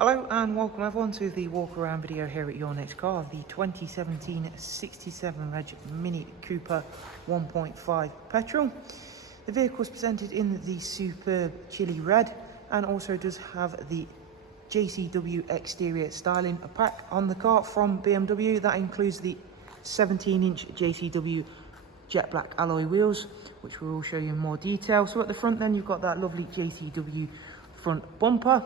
Hello and welcome everyone to the walk around video here at your next car, the 2017 67 Reg Mini Cooper 1.5 petrol. The vehicle is presented in the superb chili red and also does have the JCW exterior styling pack on the car from BMW. That includes the 17-inch JCW jet black alloy wheels, which we'll show you in more detail. So at the front then you've got that lovely JCW front bumper.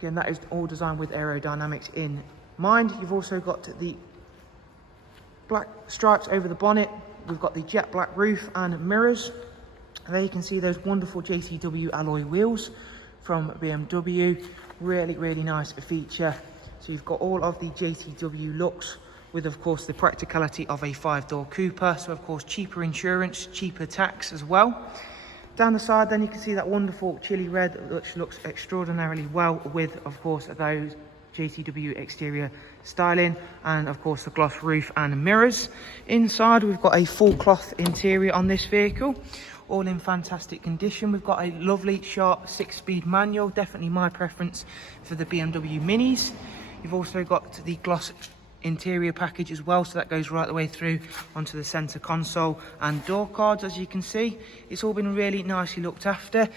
Again, that is all designed with aerodynamics in mind. You've also got the black stripes over the bonnet. We've got the jet black roof and mirrors. There you can see those wonderful JCW alloy wheels from BMW. Really nice feature. So you've got all of the JCW looks with, of course, the practicality of a 5-door Cooper. So, of course, cheaper insurance, cheaper tax as well. Down the side then you can see that wonderful chili red, which looks extraordinarily well with, of course, those JCW exterior styling and, of course, the gloss roof and mirrors. Inside we've got a full cloth interior on this vehicle, all in fantastic condition. We've got a lovely sharp 6-speed manual, definitely my preference for the BMW Minis. You've also got the gloss interior package as well, so that goes right the way through onto the center console and door cards. As you can see, it's all been really nicely looked after.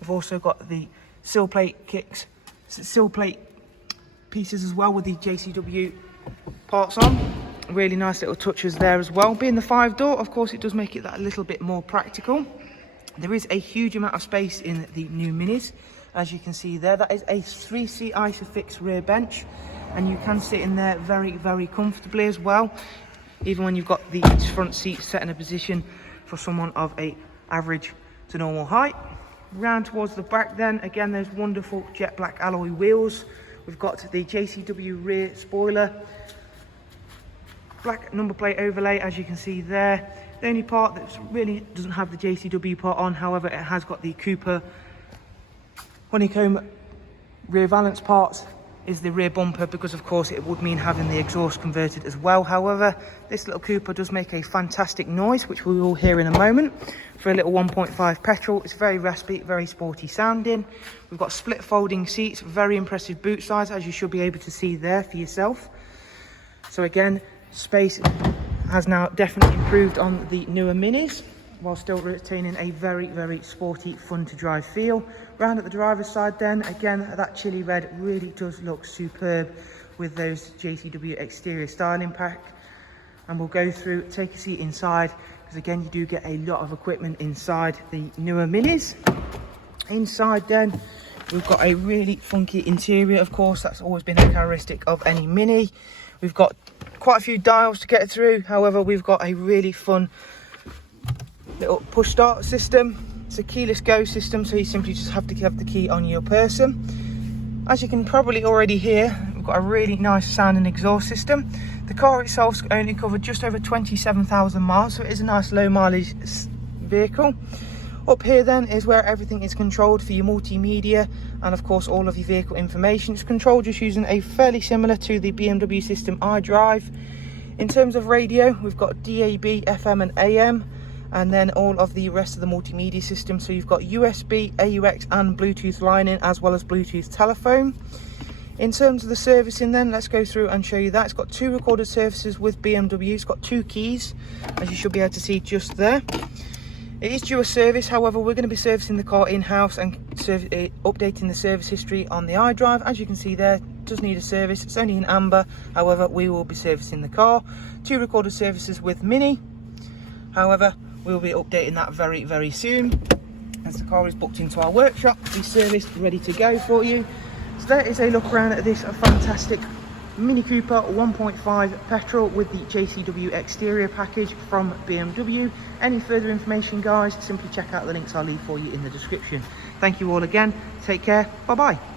We've also got the sill plate pieces as well with the JCW parts on. Really nice little touches there as well. Being the 5-door, of course, it does make it that a little bit more practical. There is a huge amount of space in the new Minis. As you can see there, that is a 3-seat Isofix rear bench, and you can sit in there very comfortably as well, even when you've got the front seat set in a position for someone of a average to normal height. Round towards the back then, again, those wonderful jet black alloy wheels. We've got the JCW rear spoiler, black number plate overlay, as you can see there. The only part that really doesn't have the JCW part on, however, it has got the Cooper honeycomb rear valance parts, is the rear bumper, because of course it would mean having the exhaust converted as well. However, this little Cooper does make a fantastic noise, which we will hear in a moment. For a little 1.5 petrol, it's very raspy, very sporty sounding. We've got split folding seats, very impressive boot size, as you should be able to see there for yourself. So again, space has now definitely improved on the newer Minis, while still retaining a very sporty, fun to drive feel. Round at the driver's side then, again, that chili red really does look superb with those JCW exterior styling pack. And we'll go through, take a seat inside, because again, you do get a lot of equipment inside the newer Minis. Inside then, we've got a really funky interior, of course, that's always been a characteristic of any Mini. We've got quite a few dials to get through, however, we've got a really fun little push start system. It's a keyless go system, so you simply just have to have the key on your person. As you can probably already hear, we've got a really nice sounding exhaust system. The car itself's only covered just over 27,000 miles, so it is a nice low mileage vehicle. Up here then is where everything is controlled for your multimedia and of course all of your vehicle information. It's controlled just using a fairly similar to the BMW system iDrive. In terms of radio, we've got DAB, FM and AM, and then all of the rest of the multimedia system. So you've got USB, AUX and Bluetooth line in, as well as Bluetooth telephone. In terms of the servicing then, let's go through and show you that. It's got 2 recorded services with BMW. It's got 2 keys, as you should be able to see just there. It is due a service, however, we're going to be servicing the car in-house and updating the service history on the iDrive. As you can see there, it does need a service. It's only in amber, however, we will be servicing the car. 2 recorded services with Mini, however, we'll be updating that very soon, as the car is booked into our workshop to be serviced, ready to go for you. So there is a look around at this fantastic Mini Cooper 1.5 petrol with the JCW exterior package from BMW. Any further information, guys, simply check out the links I'll leave for you in the description. Thank you all again. Take care. Bye bye.